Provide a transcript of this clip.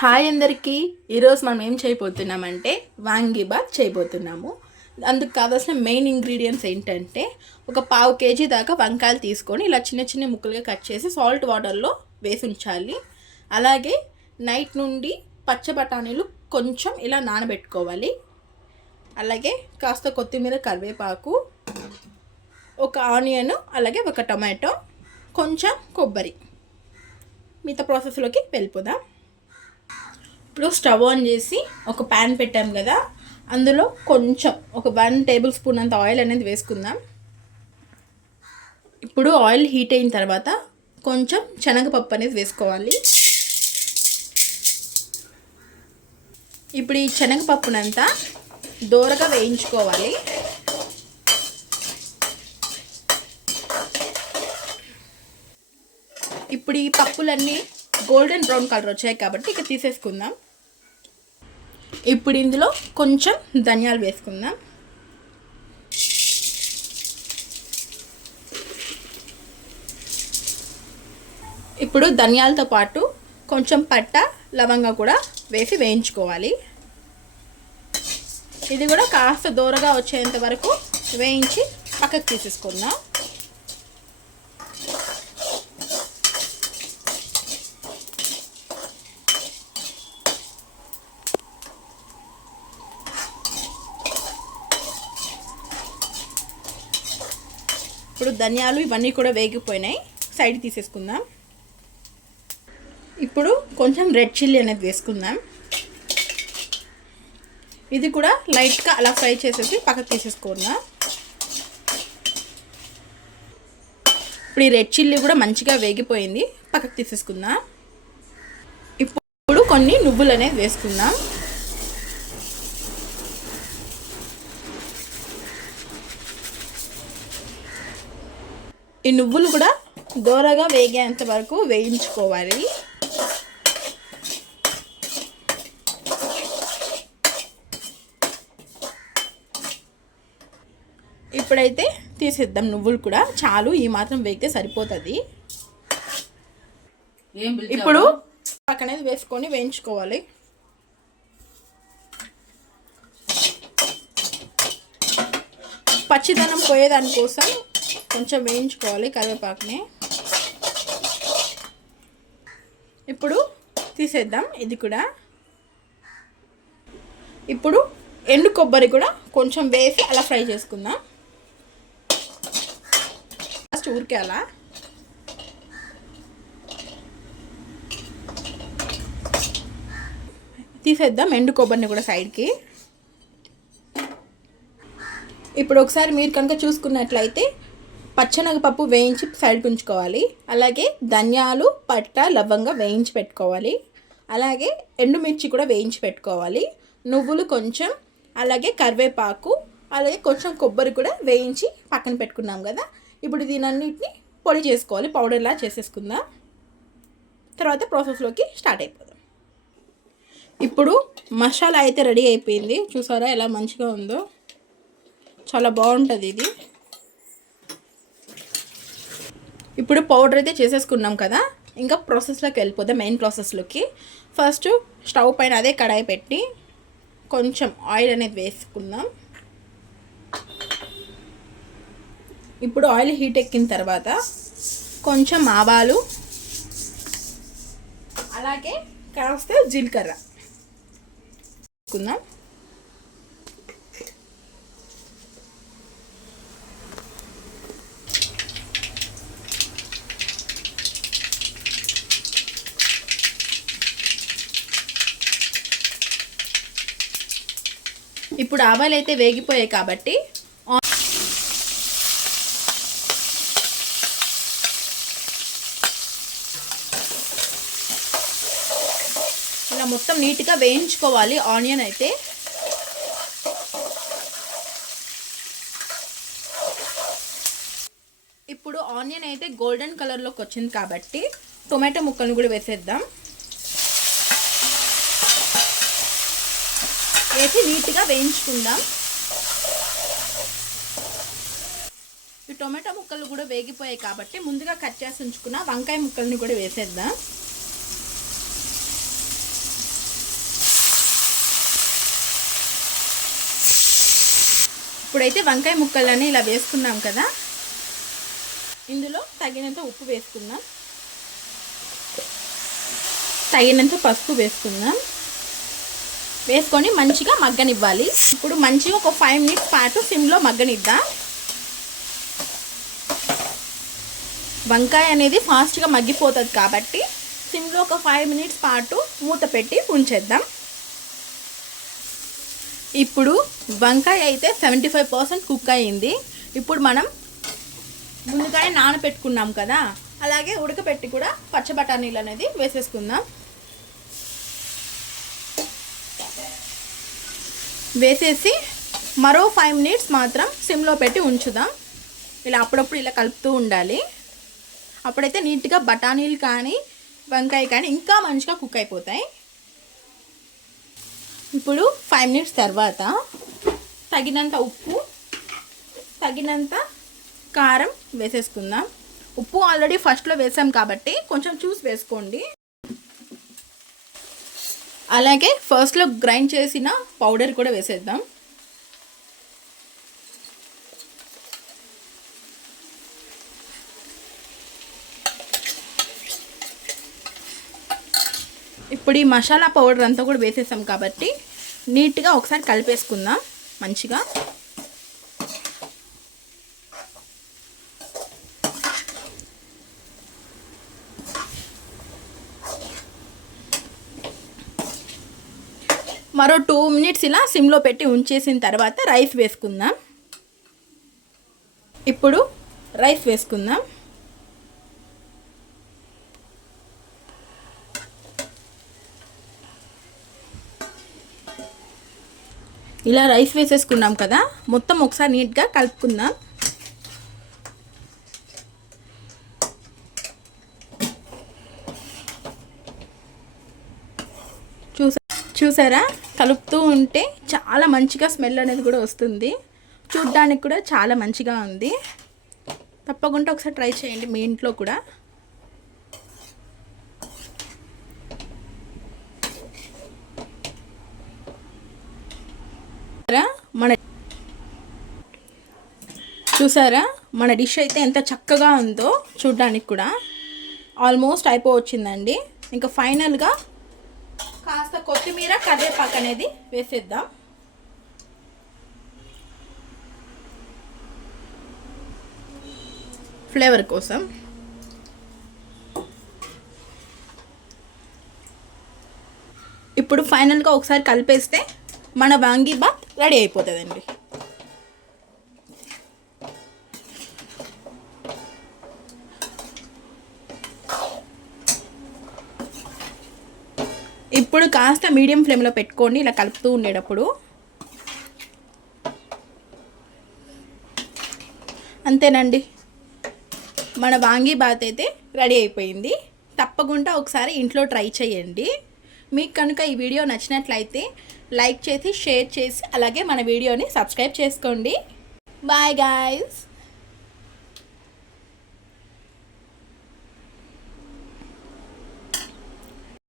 Hi అందరికీ. ఈరోజు మనం ఏం చేయబోతున్నామంటే వాంగీబాత్ చేయబోతున్నాము. అందుకు కావాల్సిన మెయిన్ ఇంగ్రీడియంట్స్ ఏంటంటే ఒక పావు కేజీ దాకా వంకాయలు తీసుకొని ఇలా చిన్న చిన్న ముక్కలుగా కట్ చేసి సాల్ట్ వాటర్లో వేసి ఉంచాలి. అలాగే నైట్ నుండి పచ్చ బఠానీలు కొంచెం ఇలా నానబెట్టుకోవాలి. అలాగే కాస్త కొత్తిమీర కరివేపాకు ఒక ఆనియన్ అలాగే ఒక టమాటో కొంచెం కొబ్బరి. మిగతా ప్రాసెస్లోకి వెళ్ళిపోదాం. ఇప్పుడు స్టవ్ ఆన్ చేసి ఒక ప్యాన్ పెట్టాం కదా అందులో కొంచెం ఒక వన్ టేబుల్ స్పూన్ అంత ఆయిల్ అనేది వేసుకుందాం. ఇప్పుడు ఆయిల్ హీట్ అయిన తర్వాత కొంచెం శనగపప్పు అనేది వేసుకోవాలి. ఇప్పుడు ఈ శనగపప్పునంతా దోరగా వేయించుకోవాలి. ఇప్పుడు ఈ పప్పులన్నీ గోల్డెన్ బ్రౌన్ కలర్ వచ్చాయి కాబట్టి ఇక తీసేసుకుందాం. ఇప్పుడు ఇందులో కొంచెం ధనియాలు వేసుకుందాం. ఇప్పుడు ధనియాలతో పాటు కొంచెం పట్ట లవంగా కూడా వేసి వేయించుకోవాలి. ఇది కూడా కాస్త దూరగా వచ్చేంత వరకు వేయించి పక్కకు తీసేసుకుందాం. ఇప్పుడు ధనియాలు ఇవన్నీ కూడా వేగిపోయినాయి. సైడ్ తీసేసుకుందాం. ఇప్పుడు కొంచెం రెడ్ చిల్లీ అనేది వేసుకుందాం. ఇది కూడా లైట్గా అలా ఫ్రై చేసేసి పక్కకు తీసేసుకుందాం ఇప్పుడు ఈ రెడ్ చిల్లీ కూడా మంచిగా వేగిపోయింది. పక్కకు తీసేసుకుందాం. ఇప్పుడు కొన్ని నువ్వులు అనేది వేసుకుందాం. ఈ నువ్వులు కూడా దోరగా వేగేంత వరకు వేయించుకోవాలి. ఇప్పుడైతే తీసేద్దాం నువ్వులు కూడా. చాలు ఈ మాత్రం వేగితే సరిపోతుంది. ఇప్పుడు పక్కనేది వేసుకొని వేయించుకోవాలి. పచ్చిదనం పోయేదానికోసం కొంచెం వేయించుకోవాలి కరివేపాకుని. ఇప్పుడు తీసేద్దాం ఇది కూడా. ఇప్పుడు ఎండు కొబ్బరి కూడా కొంచెం వేసి అలా ఫ్రై చేసుకుందాం. ఫస్ట్ ఊరికే అలా తీసేద్దాం ఎండు కొబ్బరిని కూడా సైడ్కి. ఇప్పుడు ఒకసారి మీరు కనుక చూసుకున్నట్లయితే పచ్చనగపప్పు వేయించి సైడ్ ఉంచుకోవాలి అలాగే ధనియాలు పట్ట లవంగా వేయించి పెట్టుకోవాలి. అలాగే ఎండుమిర్చి కూడా వేయించి పెట్టుకోవాలి. నువ్వులు కొంచెం అలాగే కరివేపాకు అలాగే కొంచెం కొబ్బరి కూడా వేయించి పక్కన పెట్టుకున్నాం కదా. ఇప్పుడు దీనన్నిటిని పొడి చేసుకోవాలి పౌడర్లా చేసేసుకుందాం. తర్వాత ప్రాసెస్లోకి స్టార్ట్ అయిపోదాం. ఇప్పుడు మసాలా అయితే రెడీ అయిపోయింది. చూసారా ఎలా మంచిగా ఉందో? చాలా బాగుంటుంది ఇది. ఇప్పుడు పౌడర్ అయితే చేసేసుకున్నాం కదా. ఇంకా ప్రాసెస్లోకి వెళ్ళిపోదాం మెయిన్ ప్రాసెస్లోకి ఫస్ట్ స్టవ్ పైన అదే కడాయి పెట్టి కొంచెం ఆయిల్ అనేది వేసుకుందాం. ఇప్పుడు ఆయిల్ హీట్ ఎక్కిన తర్వాత కొంచెం ఆవాలు అలాగే కాస్త జీలకర్ర వేసుకుందాం. ఇప్పుడు ఆవాలు అయితే వేగిపోయాయి కాబట్టి ఆ- ఇలా మొత్తం నీట్గా వేయించుకోవాలి. ఆనియన్ అయితే ఇప్పుడు ఆనియన్ అయితే గోల్డెన్ కలర్లోకి వచ్చింది కాబట్టి టొమాటో ముక్కలను కూడా వేసేద్దాం. వేసి నీట్గా వేయించుకుందాం. ఈ టొమాటో ముక్కలు కూడా వేగిపోయాయి కాబట్టి ముందుగా కట్ చేసి ఉంచుకున్న వంకాయ ముక్కల్ని కూడా వేసేద్దాం. ఇప్పుడైతే వంకాయ ముక్కలని ఇలా వేసుకున్నాం కదా. ఇందులో తగినంత ఉప్పు వేసుకుందాం. తగినంత పసుపు వేసుకుందాం. వేసుకొని మంచిగా మగ్గనివ్వాలి. ఇప్పుడు మంచిగా ఒక ఫైవ్ మినిట్స్ పాటు సిమ్లో మగ్గనిద్దాం. వంకాయ అనేది ఫాస్ట్గా మగ్గిపోతుంది కాబట్టి సిమ్లో ఒక ఫైవ్ మినిట్స్ పాటు మూత పెట్టి ఉంచేద్దాం. ఇప్పుడు వంకాయ అయితే సెవెంటీ ఫైవ్ పర్సెంట్ కుక్ అయ్యింది. ఇప్పుడు మనం ముందుగానే నానబెట్టుకున్నాం కదా. అలాగే ఉడకపెట్టి కూడా పచ్చబఠానీలు అనేది వేసేసుకుందాం. వేసేసి మరో ఫైవ్ మినిట్స్ మాత్రం సిమ్లో పెట్టి ఉంచుదాం. ఇలా అప్పుడప్పుడు ఇలా కలుపుతూ ఉండాలి. అప్పుడైతే నీట్గా బఠానీలు కానీ వంకాయ కానీ ఇంకా మంచిగా కుక్ అయిపోతాయి. ఇప్పుడు ఫైవ్ మినిట్స్ తర్వాత తగినంత ఉప్పు తగినంత కారం వేసేసుకుందాం. ఉప్పు ఆల్రెడీ ఫస్ట్లో వేసాం కాబట్టి కొంచెం చూసి వేసుకోండి. అలాగే ఫస్ట్లో గ్రైండ్ చేసిన పౌడర్ కూడా వేసేద్దాం. ఇప్పుడు ఈ మసాలా పౌడర్ అంతా కూడా వేసేసాం కాబట్టి నీట్గా ఒకసారి కలిపేసుకుందాం మంచిగా. మరో టూ మినిట్స్ ఇలా సిమ్లో పెట్టి ఉంచేసిన తర్వాత రైస్ వేసుకుందాం. ఇప్పుడు రైస్ వేసుకుందాం. ఇలా రైస్ వేసేసుకున్నాం కదా మొత్తం ఒకసారి నీట్గా కలుపుకుందాం చూసా చూసారా? కలుపుతూ ఉంటే చాలా మంచిగా స్మెల్ అనేది కూడా వస్తుంది. చూడ్డానికి కూడా చాలా మంచిగా ఉంది. తప్పకుండా ఒకసారి ట్రై చేయండి మీ ఇంట్లో కూడా. మన చూసారా? మన డిష్ అయితే ఎంత చక్కగా ఉందో చూడ్డానికి కూడా. ఆల్మోస్ట్ అయిపోవచ్చిందండి. ఇంకా ఫైనల్గా కాస్త కొత్తిమీర కరివేపాకు అనేది వేసేద్దాం. ఫ్లేవర్ కోసం. ఇప్పుడు ఫైనల్గా ఒకసారి కలిపేస్తే మన వాంగీ బాత్ రెడీ అయిపోతుందండి. ఇప్పుడు కాస్త మీడియం ఫ్లేమ్లో పెట్టుకోండి ఇలా కలుపుతూ ఉండేటప్పుడు అంతేనండి. మన వాంగి బాత్ అయితే రెడీ అయిపోయింది. తప్పకుండా ఒకసారి ఇంట్లో ట్రై చేయండి. మీకు కనుక ఈ వీడియో నచ్చినట్లయితే లైక్ చేసి షేర్ చేసి అలాగే మన వీడియోని సబ్స్క్రైబ్ చేసుకోండి. Bye guys.